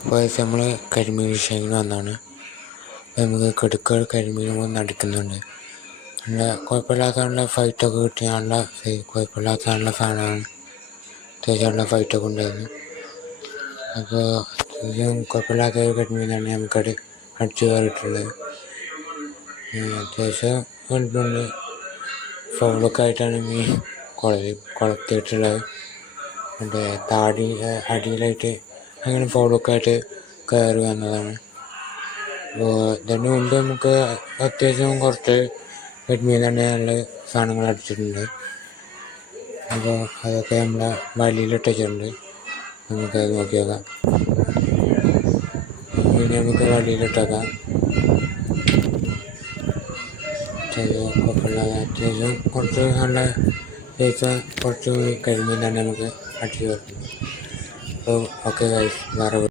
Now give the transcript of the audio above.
അപ്പോൾ നമ്മൾ കരിമീൻ വിഷയങ്ങൾ വന്നാണ്. നമുക്ക് കെടുക്കൾ കരിമീൻ നടിക്കുന്നുണ്ട്. നല്ല കുഴപ്പമില്ലാത്ത നല്ല ഫൈറ്റൊക്കെ കിട്ടി, നല്ല കുഴപ്പമില്ലാത്ത നല്ല സാധനമാണ്. അത്യാവശ്യം നല്ല ഫൈറ്റൊക്കെ ഉണ്ടായിരുന്നു. അപ്പോൾ അത്യാവശ്യം കുഴപ്പമില്ലാത്ത ഒരു കരിമീനാണ് നമുക്കത് അടിച്ചു കയറിയിട്ടുള്ളത്. അത്യാവശ്യം വലുപ്പമുണ്ട്. ഫൗളൊക്കെ ആയിട്ടാണ് മീൻ കുളത്തിയിട്ടുള്ളത്. മറ്റേ അടിയിലായിട്ട് അങ്ങനെ ഫൗളൊക്കെ ആയിട്ട് കയറി വന്നതാണ്. അപ്പോൾ ഇതിന് മുമ്പ് നമുക്ക് അത്യാവശ്യം കുറച്ച് കരിമീൻ തന്നെ നല്ല സാധനങ്ങൾ അടിച്ചിട്ടുണ്ട്. അപ്പോൾ അതൊക്കെ നമ്മളെ വലയിലിട്ടിട്ടുണ്ട്. നമുക്കത് നോക്കി നോക്കാം. പിന്നെ നമുക്ക് വലയിലിട്ടേക്കാം. അത്യാവശ്യം കുറച്ച് നല്ല സൈസ് കുറച്ച് കരിമീൻ തന്നെ നമുക്ക് അടിച്ചു വെക്കുന്നത്. അപ്പോൾ ഓക്കെ ഗൈസ്, വേറെ